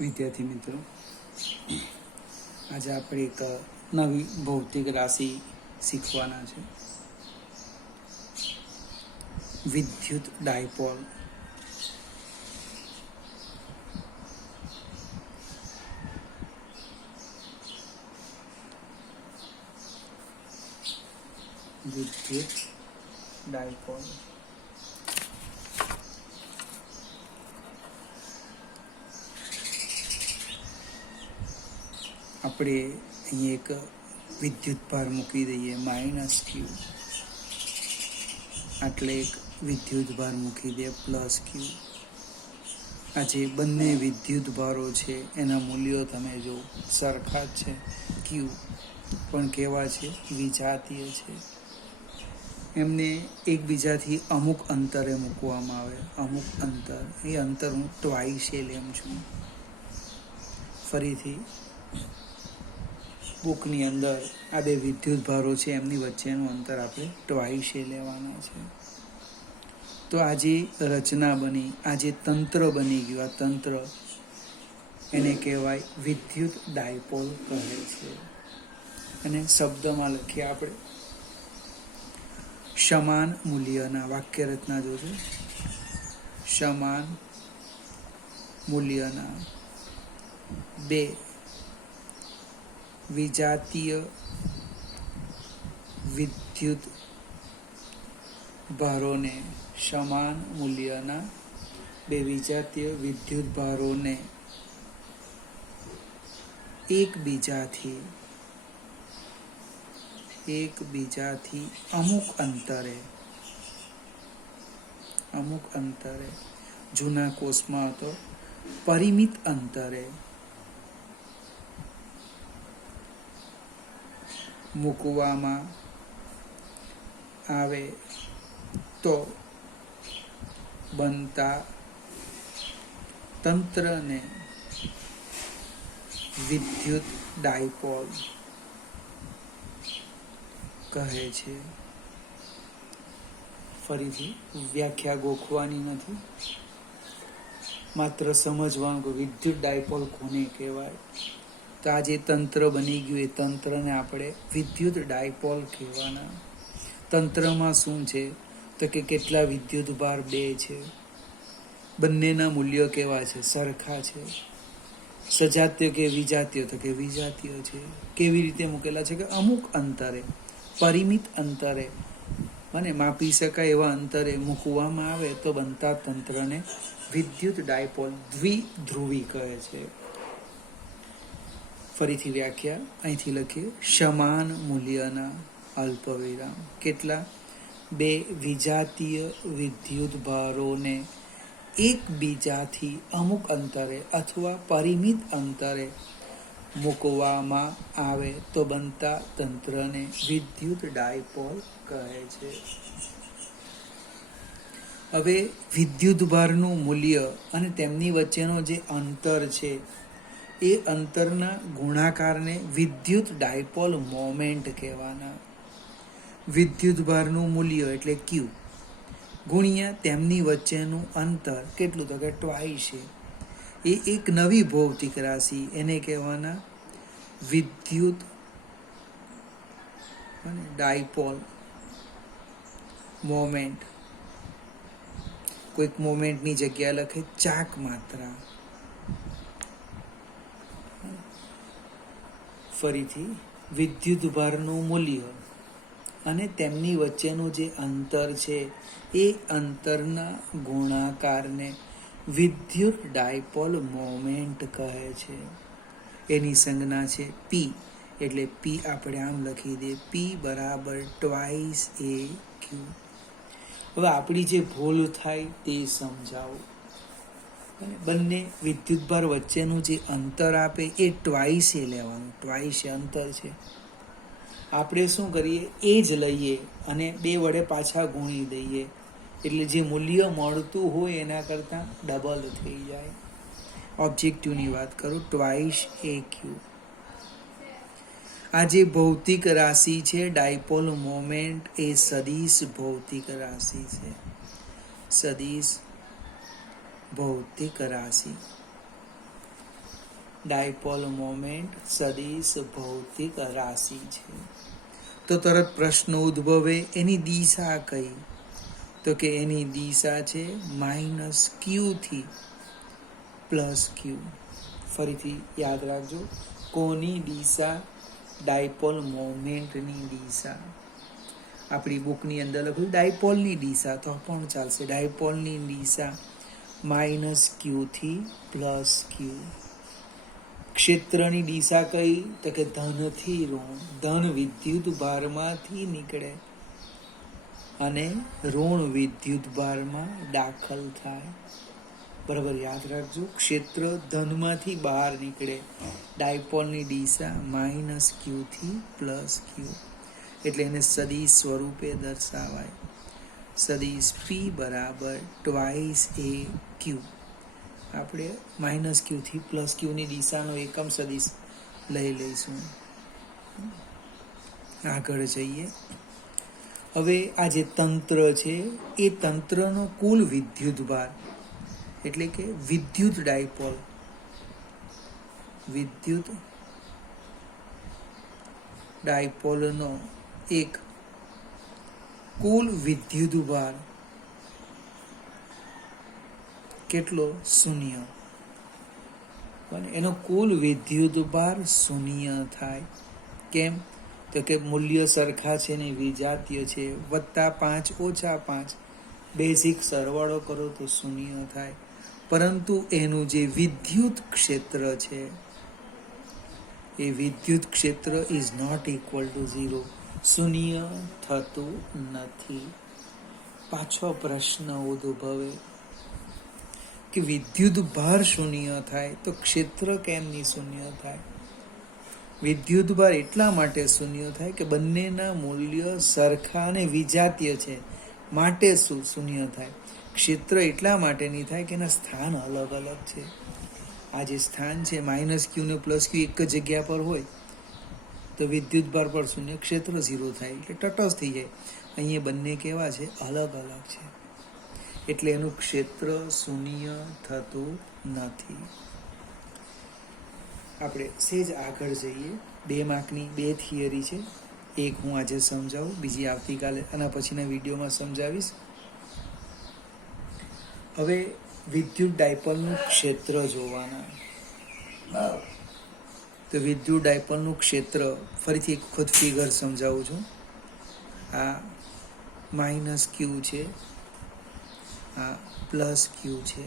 વિદ્યાર્થી મિત્રો, આજે આપણે એક નવી ભૌતિક રાશિ શીખવાના છે, વિદ્યુત ડાયપોલ. વિદ્યુત ડાયપોલ આપણે અહીં એક વિદ્યુત ભાર મૂકી દઈએ -Q, એટલે એક વિદ્યુત ભાર મૂકી દે +Q. આ જે બંને વિદ્યુત ભારો છે એના મૂલ્યો તમે જો સરખા જ છે. Q પણ કેવા છે? વિજાતીય છે. એમને એકબીજાથી અમુક અંતરે મૂકવામાં આવે. અમુક અંતર, એ અંતર હું ટ્વાઇસે લેમ છું. ફરીથી બુકની અંદર આ બે વિદ્યુત ભારો છે એમની વચ્ચેનું અંતર આપણે ટ્વાઇસે લેવાના છે. તો આ જે રચના બની, આ જે તંત્ર બની ગયું, આ તંત્ર એને કહેવાય વિદ્યુત ડાયપોલ કહે છે. અને શબ્દમાં લખીએ આપણે, સમાન મૂલ્યના, વાક્ય રચના જોજો, સમાન મૂલ્યના બે વિજાતીય વિદ્યુત ભારોને, સમાન મૂલ્યના બે વિજાતીય વિદ્યુત ભારોને એકબીજાથી અમુક અંતરે, જૂના કોષમાં હતો પરિમિત અંતરે મૂકવામાં આવે તો બનતા તંત્રને વિદ્યુત ડાયપોલ કહે છે. ફરીથી વ્યાખ્યા ગોખવાની નથી, માત્ર સમજવાનું કે વિદ્યુત ડાયપોલ કોને કહેવાય. તો આ જે તંત્ર બની ગયું એ તંત્રને આપણે વિદ્યુત ડાયપોલ કહેવાના. તંત્રમાં શું છે તો કે કેટલા વિદ્યુત ભાર? 2 છે. બંનેના મૂલ્યો કેવા છે? સરખા છે. સજાતીય કે વિજાતીય? તો કે વિજાતીય છે. કેવી રીતે મૂકેલા છે? કે અમુક અંતરે, પરિમિત અંતરે અને માપી શકાય એવા અંતરે મૂકવામાં આવે તો બનતા તંત્રને વિદ્યુત ડાયપોલ, દ્વિધ્રુવી કહે છે. ફરીથી વ્યાખ્યા અહીંથી લખીએ, સમાન મૂલ્યના અલ્પવિરામ કેટલા? 2 વિજાતીય વિદ્યુત ભારોને એકબીજાથી અમુક અંતરે અથવા પરિમિત અંતરે મૂકવામાં આવે તો બનતા તંત્રને વિદ્યુત ડાયપોલ કહે છે. હવે વિદ્યુત ભારનું મૂલ્ય અને તેમની વચ્ચેનો જે અંતર છે એ અંતરના ગુણાકારને વિદ્યુત ડાયપોલ મોમેન્ટ કહેવાના. વિદ્યુત ભારનું મૂલ્ય એટલે Q ગુણ્યા તેમની વચ્ચેનું અંતર કેટલું? તો કે ટ્વાઇસે. એ એક નવી ભૌતિક રાશિ, એને કહેવાના વિદ્યુત ડાયપોલ મોમેન્ટ. કોઈક મોમેન્ટની જગ્યા લખે ચાક માત્રા. ફરીથી વિદ્યુત ભારનું મૂલ્ય અને તેમની વચ્ચેનું જે અંતર છે એ અંતરના ગુણાકારને વિદ્યુત ડાયપોલ મોમેન્ટ કહે છે. એની સંજ્ઞા છે P, એટલે P આપણે આમ લખી દઈએ, P બરાબર ટ્વાઇસ AQ. હવે આપણી જે ભૂલ થાય તે સમજાવો. બંને વિદ્યુતભાર વચ્ચેનું જે અંતર આપે એ ટ્વાઇસે લેવાનું. ટ્વાઇસે અંતર છે. આપણે શું કરીએ? એ જ લઈએ અને 2 વડે પાછા ગુણી દઈએ, એટલે જે મૂલ્ય મળતું હોય એના કરતાં ડબલ થઈ જાય. ઓબ્જેક્ટિવની વાત કરું, ટ્વાઇસ AQ. આ જે ભૌતિક રાશિ છે ડાયપોલ મોમેન્ટ, એ સદિશ ભૌતિક રાશિ છે. સદિશ ભૌતિક રાશિ. ડાયપોલ મોમેન્ટ સદિશ ભૌતિક રાશિ છે. તો તરત પ્રશ્ન ઉદ્ભવે, એની દિશા કઈ? તો કે એની દિશા છે -q થી +q. ફરીથી યાદ રાખજો, કોની દિશા? ડાયપોલ મોમેન્ટની દિશા. આપણી બુકની અંદર લખ્યું ડાયપોલની દિશા, તો પણ ચાલશે. ડાયપોલની દિશા -q થી +q. ક્ષેત્રની દિશા કઈ? તો કે ધનથી ઋણ. ધન વિદ્યુત ભારમાંથી નીકળે અને ઋણ વિદ્યુત ભારમાં દાખલ થાય. બરાબર યાદ રાખજો, ક્ષેત્ર ધનમાંથી બહાર નીકળે. ડાયપોલની દિશા -q થી +q, એટલે એને સદિશ સ્વરૂપે દર્શાવાય. સદિશ p બરાબર 2aq. આપણે -q થી +q ની દિશાનો એકમ સદિશ લઈ લઈશું. આગળ જઈએ. હવે આ જે તંત્ર છે એ તંત્રનો કુલ વિદ્યુત ભાર, એટલે કે વિદ્યુત ડાયપોલ, વિદ્યુત ડાયપોલનો એક કુલ વિદ્યુત ભાર કેટલો? 0. અને એનો કુલ વિદ્યુત ભાર 0 થાય. કેમ? તો કે મૂલ્ય સરખા છે ને વિજાતીય છે. +5 -5 બેઝિક સરવાળો કરો તો 0 થાય. પરંતુ એનું જે વિદ્યુત ક્ષેત્ર છે એ વિદ્યુત ક્ષેત્ર ઇઝ નોટ ઇક્વલ ટુ 0. 0 થતું નથી. પાછો પ્રશ્ન ઉદ્ભવે કે વિદ્યુત ભાર 0 થાય તો ક્ષેત્ર કેમ નહીં 0 થાય? વિદ્યુત ભાર એટલા માટે 0 થાય કે બંનેના મૂલ્ય સરખા અને વિજાતીય છે, માટે શું 0 થાય? ક્ષેત્ર એટલા માટે નહીં થાય કે એના સ્થાન અલગ અલગ છે. આ જે સ્થાન છે -q ને +q એક જ જગ્યા પર હોય તો વિદ્યુત ભાર પર 0, ક્ષેત્ર 0 થાય, એટલે તટસ્થ થઈ જાય. અહીંયા બંને કેવા છે? અલગ અલગ છે, એટલે એનું ક્ષેત્ર 0 થતું નથી. આપણે સેજ આગળ જઈએ. 2 માર્કની 2 થિયરી છે. એક હું આજે સમજાવું, બીજી આવતીકાલે આના પછીના વિડીયોમાં સમજાવીશ. હવે વિદ્યુત ડાયપોલનું ક્ષેત્ર જોવાના. તો વિદ્યુત ડાયપોલનું ક્ષેત્ર ફરીથી એક વખત ફિગર સમજાવું છું. આ -q છે, આ +q છે.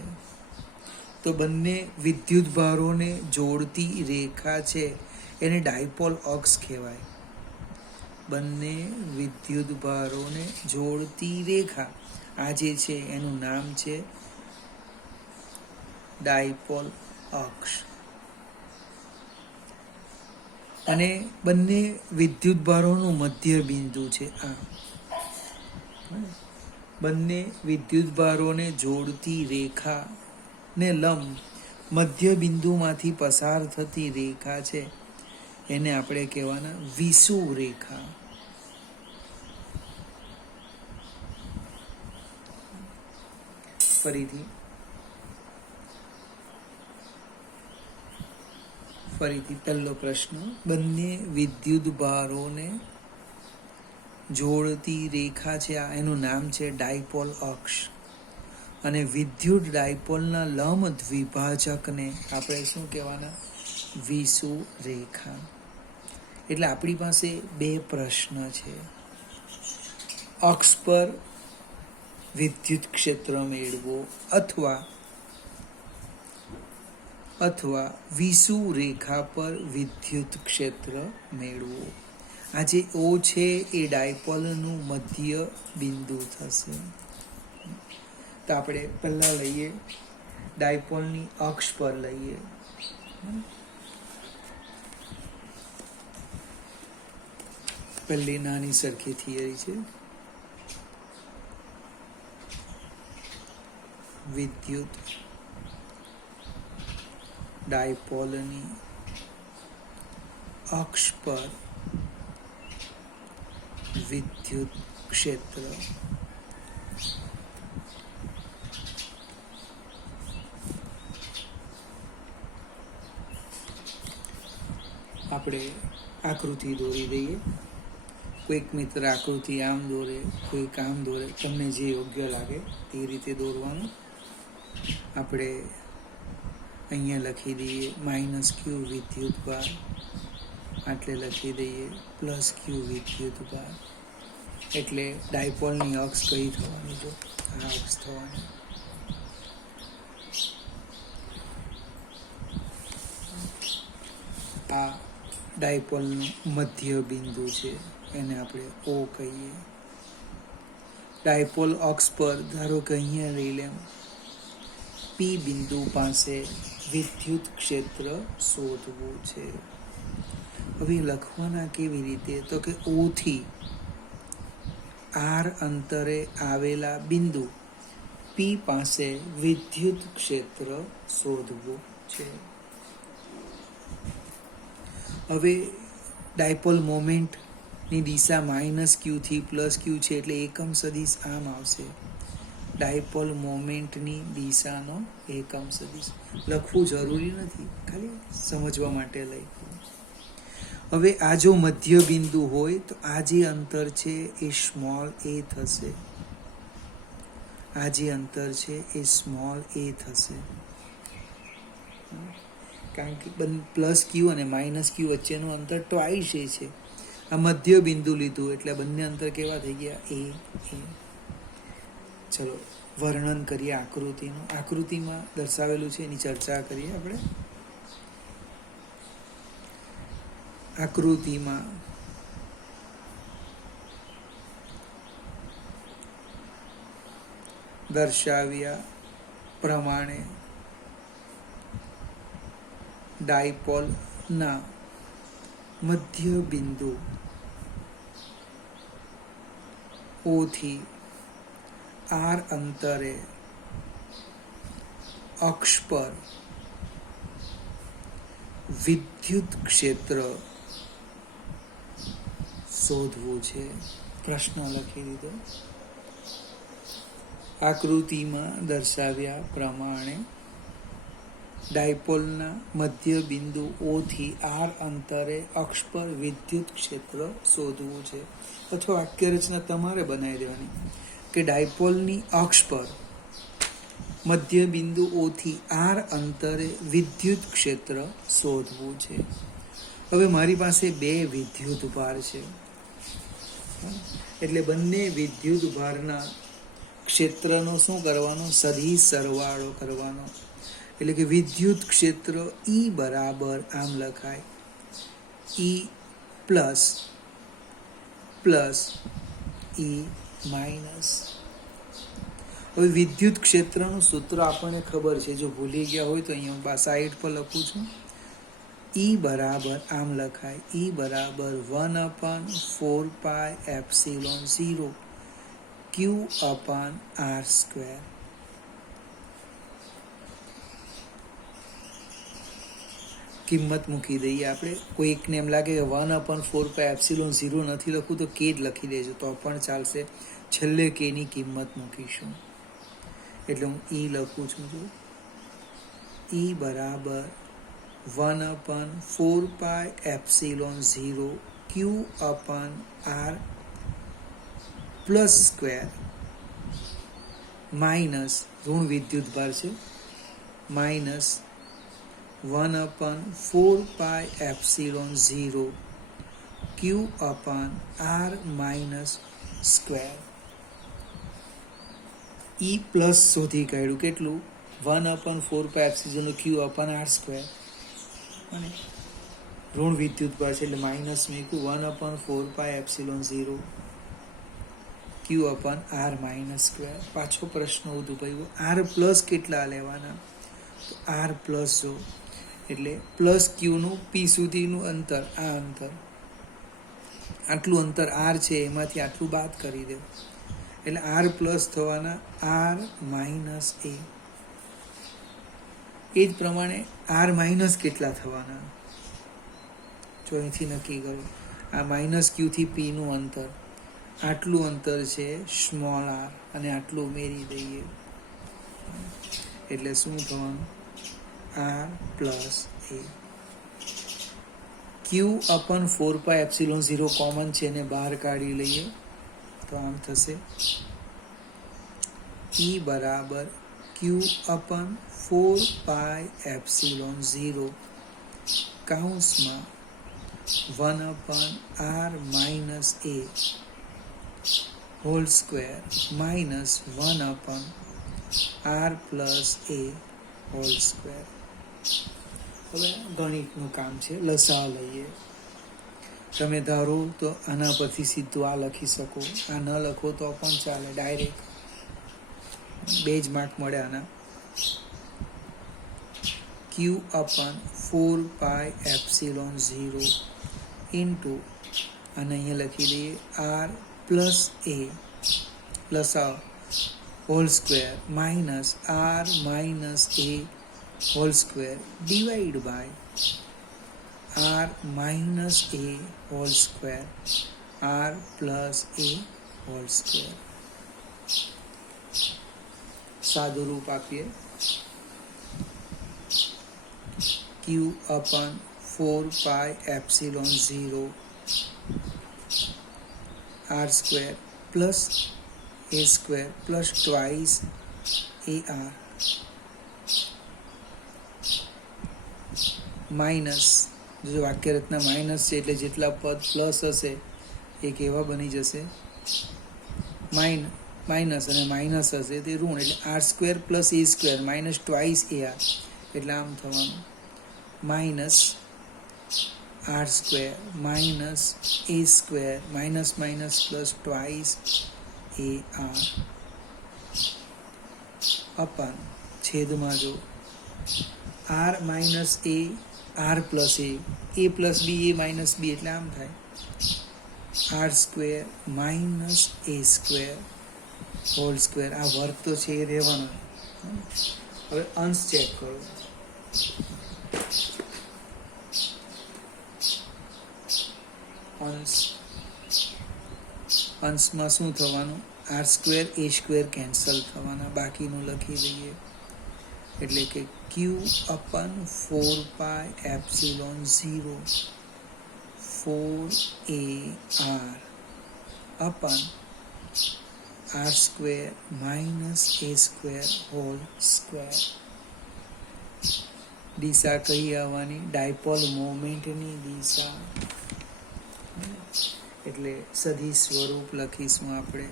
તો બંને વિદ્યુત ભારોને જોડતી રેખા છે, એને ડાયપોલ અક્ષ કહેવાય. બંને વિદ્યુત ભારોને જોડતી રેખા આ જે છે એનું નામ છે ડાયપોલ અક્ષ. અને બંને વિદ્યુત ભારોનું મધ્ય બિંદુ છે આ. બંને વિદ્યુત ભારોને જોડતી રેખા ને લંબ મધ્ય બિંદુમાંથી પસાર થતી રેખા છે, એને આપણે કહેવાના વિષુવ રેખા. ફરીથી પહેલો પ્રશ્ન. બંને વિદ્યુત ભારોને જોડતી રેખા છે આ, એનું નામ છે ડાયપોલ અક્ષ. અને વિદ્યુત ડાયપોલના લંબ દ્વિભાજકને આપણે શું કહેવાના? વિષુવ રેખા. એટલે આપણી પાસે 2 પ્રશ્ન છે. અક્ષ પર વિદ્યુત ક્ષેત્ર મેળવો અથવા વિષુવ રેખા પર વિદ્યુત ક્ષેત્ર મેળવો. આ જે O છે એ ડાયપોલનું મધ્ય બિંદુ થશે. તો આપણે પહેલા લઈએ ડાયપોલની અક્ષ પર લઈએ. પહેલી નાની સરખી થિયરી છે. વિદ્યુત ડાયપોલની અક્ષ પર વિદ્યુત ક્ષેત્ર. આપણે આકૃતિ દોરી દઈએ. કોઈક મિત્ર આકૃતિ આમ દોરે, કોઈક આમ દોરે, તમને જે યોગ્ય લાગે તે રીતે દોરવાનું. આપણે અહીંયા લખી દઈએ -Q વિદ્યુત ભાર, આટલે લખી દઈએ +Q વિદ્યુત ભાર. એટલે ડાયપોલની અક્ષ કઈ થવાની? જો આ અક્ષ થવાની. આ ડાયપોલનું મધ્ય બિંદુ છે, એને આપણે O કહીએ. ડાયપોલ અક્ષ પર ધારો કે અહીંયા લઈ લેમ, P બિંદુ પાસે વિદ્યુત ક્ષેત્ર શોધવું છે. હવે લખવાના કેવી રીતે? તો કે O થી R અંતરે આવેલા બિંદુ P પાસે વિદ્યુત ક્ષેત્ર શોધવું છે. હવે ડાયપોલ મોમેન્ટની દિશા -Q થી +Q છે, એટલે એકમ સદિશ આમ આવશે. ડાયપોલ મોમેન્ટની દિશાનો એકમ સદિશ લખવું જરૂરી નથી, ખાલી સમજવા માટે લખ્યું. હવે આ જો મધ્ય બિંદુ હોય તો આ જે અંતર છે એ સ્મોલ a થશે. આ જે અંતર છે એ સ્મોલ a થશે, કારણ કે +Q અને -Q વચ્ચેનું અંતર ટ્વાઇસ એ છે. આ મધ્ય બિંદુ લીધું એટલે બંને અંતર કેવા થઈ ગયા? a. ચલો વર્ણન કરીએ આકૃતિનું. આકૃતિમાં દર્શાવેલું છે એની ચર્ચા કરીએ આપણે. આકૃતિમાં દર્શાવ્યા પ્રમાણે ડાયપોલના મધ્ય બિંદુ O થી R અંતરે અક્ષ પર વિદ્યુત ક્ષેત્ર શોધવું છે. પ્રશ્ન લખી દીધો. આકૃતિમાં દર્શાવ્યા પ્રમાણે ડાયપોલના મધ્ય બિંદુ O થી R અંતરે અક્ષ પર વિદ્યુત ક્ષેત્ર શોધવું છે. અથવા વાક્ય રચના તમારે બનાવી દેવાની કે ડાયપોલની અક્ષ પર મધ્ય બિંદુ O થી R અંતરે વિદ્યુત ક્ષેત્ર શોધવું છે. હવે મારી પાસે બે વિદ્યુત ભાર છે, એટલે બંને વિદ્યુત ભારના ક્ષેત્રનો શું કરવાનો? સદિશ સરવાળો કરવાનો. એટલે કે વિદ્યુત ક્ષેત્ર E બરાબર આમ લખાય, E પ્લસ E માઇનસ. હવે વિદ્યુત ક્ષેત્રનું સૂત્ર આપણને ખબર છે, જો ભૂલી ગયા હોય તો અહીંયા સાઈડ પર લખું છું. E બરાબર આમ લખાય, E બરાબર 1/4πε0 Q/R². કિંમત મૂકી દઈએ આપણે. કોઈકને એમ લાગે કે 1/4πε0 નથી લખવું તો K જ લખી દેજો તો પણ ચાલશે. છેલ્લે K ની કિંમત મૂકીશું. એટલે હું E લખું છું. જો E બરાબર 1/4πε0 Q/R² માઇનસ ઋણ વિદ્યુત ભાર છે, માઇનસ 1/4πε0 Q/R-². E પ્લસ શોધી કાઢ્યું. કેટલું? 1/4πε0 Q/R². અને ઋણ વિદ્યુત ભાર છે એટલે માઇનસ મૂક્યું 1/4πε0 Q/R-². પાછો પ્રશ્ન ઉદ્ભવ્યો, R પ્લસ કેટલા લેવાના? તો R પ્લસ જો એટલે પ્લસ Qનું P સુધીનું અંતર, આ અંતર, આટલું અંતર R છે એમાંથી આટલું બાદ કરી દો એટલે R પ્લસ થવાના R માઇનસ A. એ જ પ્રમાણે R માઇનસ કેટલા થવાના? જો અહીંથી નક્કી કરો. આ માઇનસ Q થી P નું અંતર, આટલું અંતર છે સ્મોલ r અને આટલું ઉમેરી દઈએ એટલે શું થવાનું? R plus A. Q upon 4πε0 common છે એને બહાર કાઢી લઈએ તો આમ થશે E બરાબર ક્યુ અપન 4πε0 કૌંસમાં 1/r minus a whole square minus 1/r plus a whole square. હવે ગણિતનું કામ છે, લસા લઈએ. તમે ધારો તો આના પરથી સીધું આ લખી શકો, આ ન લખો તો પણ ચાલે, ડાયરેક્ટ 2 જ માર્ક મળે આના. ક્યુ અપન 4πε0 ઇન્ટુ અને અહીંયા લખી દઈએ r પ્લસ a લસા whole square minus r minus a whole square divide by r minus a whole square r plus a whole square. સાદું રૂપ આપીએ. Q upon 4πε0 r square plus a square plus twice ar minus, જો વાક્ય રચના minus છે એટલે જેટલા પદ plus હશે એ કેવા બની જશે, માઇનસ, અને માઇનસ હશે તે ઋણ, એટલે r square plus a square minus twice ar, એટલે આમ થવાનું minus r square minus a square minus minus plus twice ar અપન છેદમાં જો r minus a r plus a plus b a minus b, એટલે આમ થાય r square minus a square whole square. આ વર્ગ તો છે એ રહેવાનો. હવે અંશ ચેક કરો. અંશમાં શું થવાનું, r square a square cancel થવાના, બાકીનું લખી દઈએ. એટલે કે q upon 4πε0 4ar upon r square minus a square whole square. દિશા કઈ આવવાની, ડાયપોલ મોમેન્ટની દિશા, એટલે સદિશ સ્વરૂપ લખીશું આપણે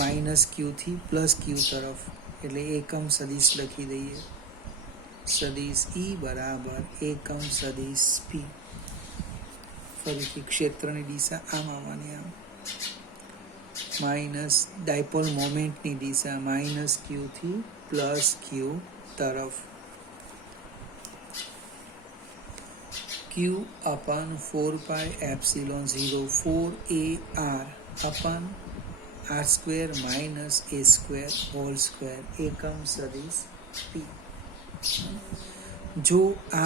માઇનસ ક્યુ થી પ્લસ ક્યુ તરફ, એટલે એકમ સદિશ લખી દઈએ. સદિશ E બરાબર એકમ સદિશ P. ફરીથી ક્ષેત્રની દિશા આમ આવવાની, આમ માઇનસ ડાયપોલ મોમેન્ટની દિશા માઇનસ ક્યુ થી પ્લસ ક્યુ તરફ. ક્યુ upon 4πε0 4ar upon r square minus a square whole square એકમ સદિશ P. જો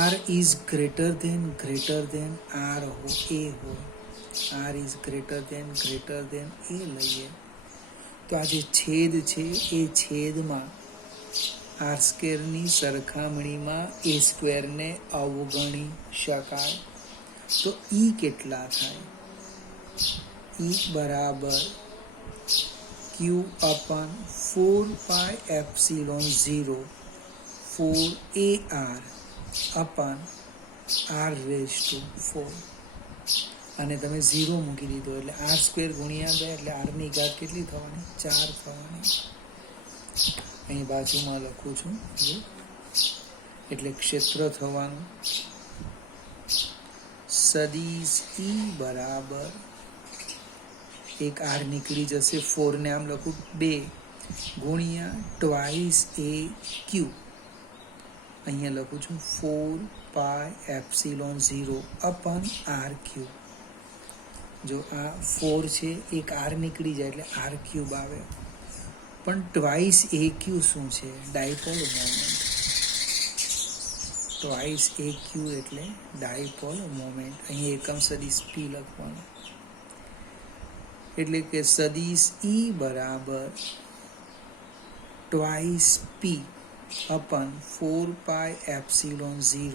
r is greater than r હો a હોય, r is greater than a લઈએ તો આ જે છેદ છે એ છેદમાં r સ્ક્વેરની સરખામણીમાં a સ્ક્વેરને અવગણી શકાય. તો e કેટલા થાય, e બરાબર ક્યુ upon 4πε0 4ar upon r rays two 4, અને તમે 0 મૂકી દીધો એટલે r સ્ક્વેર ગુણ્યા 2 એટલે r ની ઘાત કેટલી થવાની, 4 થવાની. અહીં બાજુમાં લખું છું, એટલે ક્ષેત્ર થવાનું સદિશ E બરાબર એક r નીકળી જશે, 4 ને આમ લખું 2 ગુણ્યા ટ્વાઇસ a ક્યુ, અહીંયા લખું છું 4πε0 અપન r ક્યુબ. જો આ 4 છે એક r નીકળી જાય એટલે r ક્યુબ આવે, પણ ટ્વાઇસ a ક્યુ શું છે, ડાયપોલ મોમેન્ટ. ટ્વાઇસ a ક્યુ એટલે ડાયપોલ મોમેન્ટ. અહીં એકમ સદિશ p લખવાનું, એટલે કે સદિશ E બરાબર twice p upon 4πε0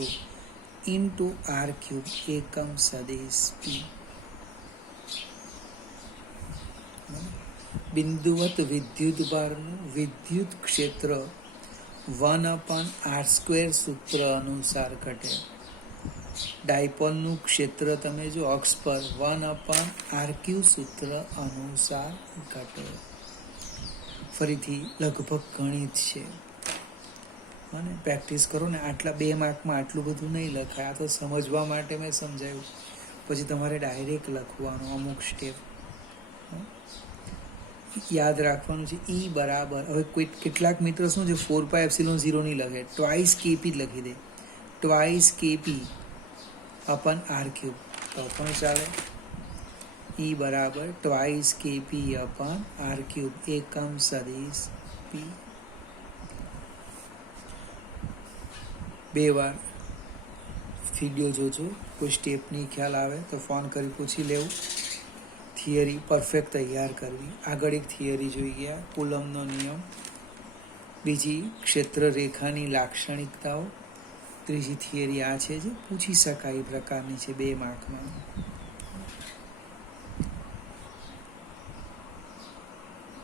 into r cube એકમ સદિશ પી. બિંદુવત વિદ્યુતભારનું વિદ્યુત ક્ષેત્ર 1/r² સૂત્ર અનુસાર ઘટે. ડાયપોલનું ક્ષેત્ર તમે જો અક્ષ પર 1/r³ સૂત્ર અનુસાર ઘટે. ફરીથી લગભગ ગણિત છે, અને પ્રેક્ટિસ કરો ને. આટલા 2 માર્કમાં આટલું બધું નહીં લખાય. આ તો સમજવા માટે મેં સમજાવ્યું, પછી તમારે ડાયરેક્ટ લખવાનું અમુક સ્ટેપ યાદ રાખવાનું છે. ઈ બરાબર, હવે કેટલાક મિત્રો શું છે 4πε0 નહીં લખે, ટ્વાઇસ કેપી જ લખી દે, ટ્વાઇસ કેપી અપન r³, તો પણ ચાલે. ઈ બરાબર ટ્વાઇસ કેપી અપન r³ એકમ સદિશ પી. 2 વાર વિડીયો જોજો, કોઈ સ્ટેપ નહીં ખ્યાલ આવે તો ફોન કરી પૂછી લેવું. થિયરી પરફેક્ટ તૈયાર કરવી. આગળ એક થિયરી જોઈ ગયા, કુલમનો નિયમ. બીજી ક્ષેત્ર રેખાની લાક્ષણિકતાઓ. ત્રીજી થિયરી આ છે જે પૂછી શકાય એ પ્રકારની છે 2 માર્કમાં.